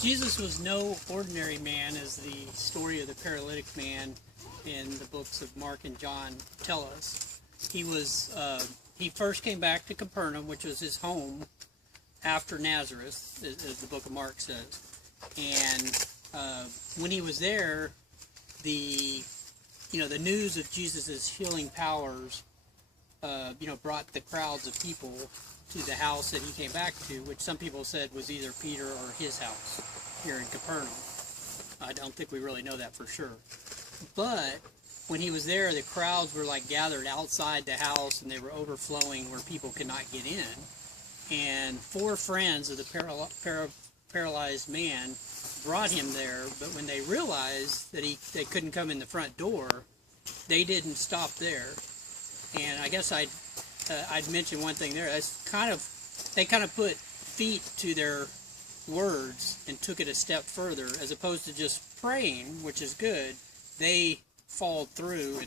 Jesus was no ordinary man, as the story of the paralytic man in the books of Mark and John tell us. He first came back to Capernaum, which was his home after Nazareth, as the book of Mark says. And when he was there, the news of Jesus' healing powers, brought the crowds of people to the house that he came back to, which some people said was either Peter or his house here in Capernaum. I don't think we really know that for sure. But when he was there, the crowds were gathered outside the house, and they were overflowing where people could not get in. And 4 friends of the paralyzed man brought him there, but when they realized that they couldn't come in the front door, they didn't stop there. And I guess I'd mention one thing there. They kind of put feet to their words and took it a step further, as opposed to just praying, which is good. They followed through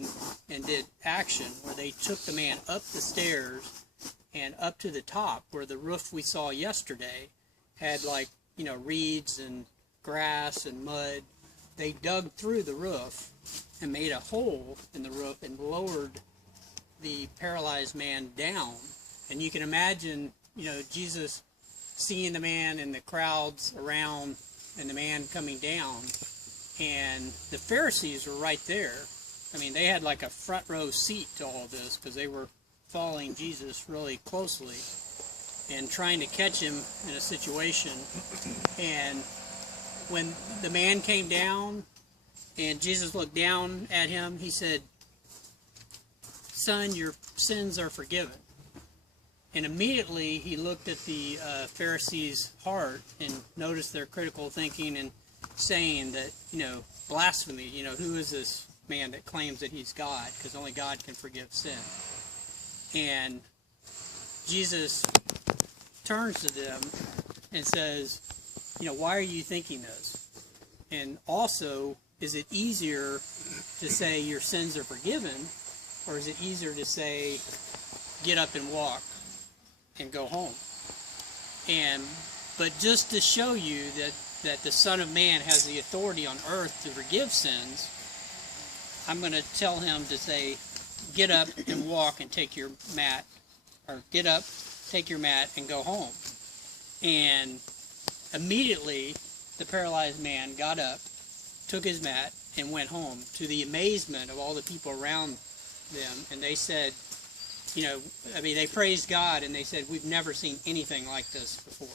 and did action, where they took the man up the stairs and up to the top, where the roof we saw yesterday had reeds and grass and mud. They dug through the roof and made a hole in the roof and lowered the paralyzed man down. And you can imagine, Jesus seeing the man and the crowds around and the man coming down. And the Pharisees were right there. I mean, they had a front row seat to all this, because they were following Jesus really closely and trying to catch him in a situation. And when the man came down and Jesus looked down at him, he said, "Son, your sins are forgiven." And immediately he looked at the Pharisees' heart and noticed their critical thinking and saying that, blasphemy, who is this man that claims that he's God? Because only God can forgive sin. And Jesus turns to them and says, why are you thinking this? And also, is it easier to say your sins are forgiven, or is it easier to say, get up and walk and go home? But just to show you that the Son of Man has the authority on earth to forgive sins, I'm going to tell him to say, get up and walk and take your mat, or get up, take your mat, and go home. And immediately the paralyzed man got up, took his mat, and went home, to the amazement of all the people around them. And they said, they praised God, and they said, we've never seen anything like this before.